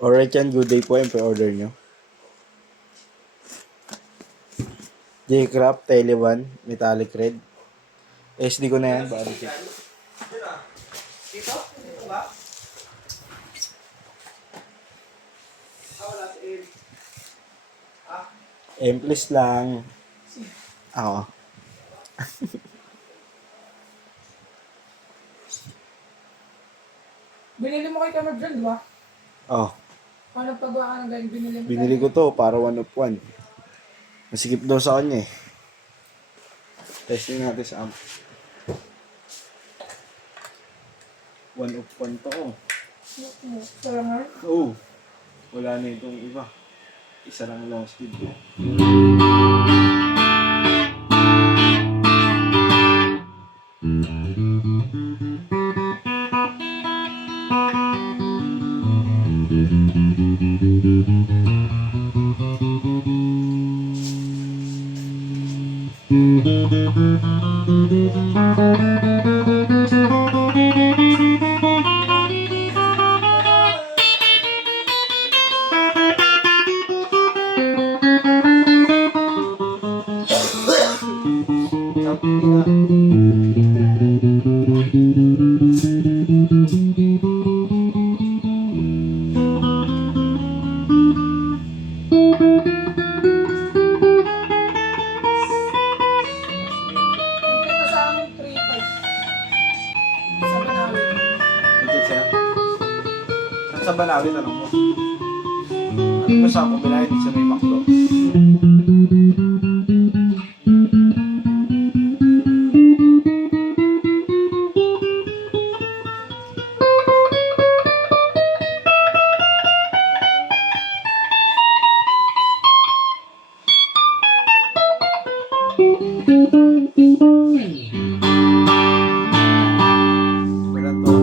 Alright yan, good day po yung pre-order nyo. J-Craft, Tele 1, Metallic Red. SD ko na yan, body kit. Dito? Dito ba? Wala si El. Emplis lang. Ako. Binili mo kay Kamar dyan, di ba? Oh, Paano pagawa ka ng ganyan binili mo? binili ko to para 1 of 1. Masikip daw sa kanya eh. Testing natin sa amp. 1 of 1 to oh. Sarangar? Oo. Wala na itong iba. Isa lang long speed. Yung kita sa amin, 3-5. Sa Banawi. Ito siya. Saan sa Banawi tanong mo? Ano mo sa kumilahin sa may makdo? Wala to.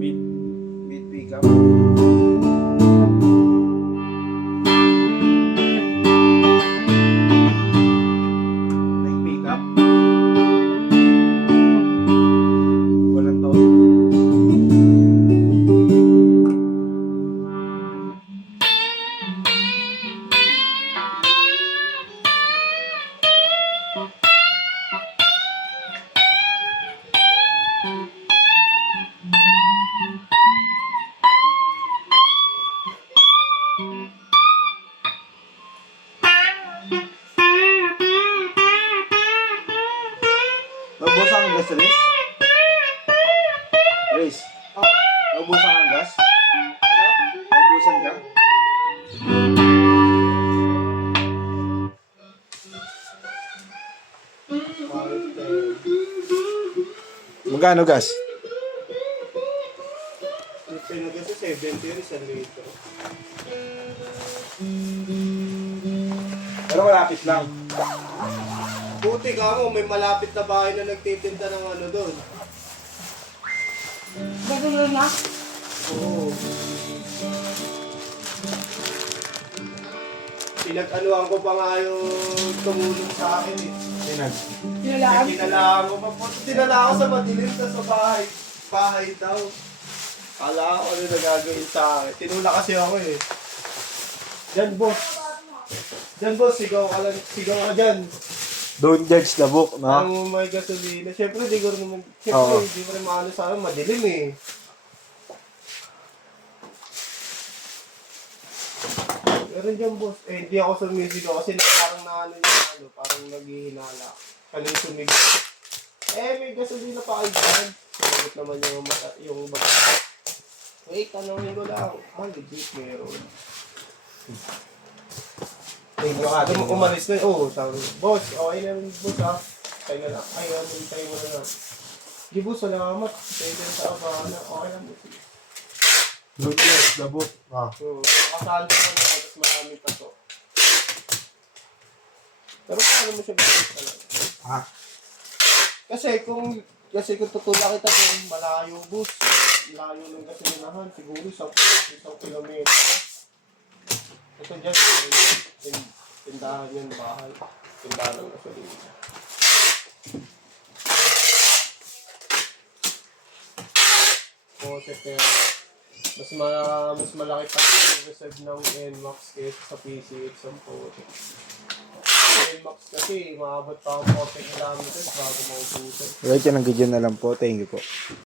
Mid pickup. Like pickup. Wala to. Naubusan ang gas, Riz? Riz? Naubusan ang gas? Ano? Naubusan ka? Magkano gas? Yung pinagas sa 70 yun, 1 litro. Pero malapit lang. Buti ka mo, may malapit na bahay na nagtitinda ng ano doon. Gagawin na? Oo. Pinag-anuhan ko pa nga yung tumulong sa akin eh. Pinalaan? Kinalaan ko pa po. Dinala ako sa madilim sa bahay. Bahay daw. Kala ko ano na gagawin sa akin. Tinula kasi ako eh. Diyan boss. Diyan boss, sigaw ka lang. Sigaw ka dyan. Don't judge the book, no? Ang may gasolina. Siyempre, di ko rin naman. Siyempre, Oo. di ko rin maano sa akin. Madilim eh. Meron dyan boss. Eh, di ako sumisigaw kasi parang naano yung ano. Parang naghihinala. Kanina sumigaw. Eh, may gasolina pa kayo dyan. Sumagot naman yung bata. Wait, tanongin ko lang. Legit meron. Thank you, ate. Umalis na. Oo, sabi. Boss, okay na rin boss ha. Kaya na lang. Ay, tayo mo na lang. Di boss, salamat. Pwede na sa abana. Okay lang boss. Don't judge the book. Ah. So, kasali ko na tapos marami pa to. Pero paano mo siya bakit talaga? Ha? Kasi kung tutula kita kung malayo bus, layo ng gasolinahan, siguro isang kilometro. Ito dyan, tindahan yan, bahay. Tindahan ng gasolina. Boses kaya. Mas malaki pa yung reserve ng NMAX kaysa sa PCX ang photo. NMAX kasi, maabot pa ang 40 kilometers bago mautusan. Right, yan ang ganyan na lang po. Thank you po.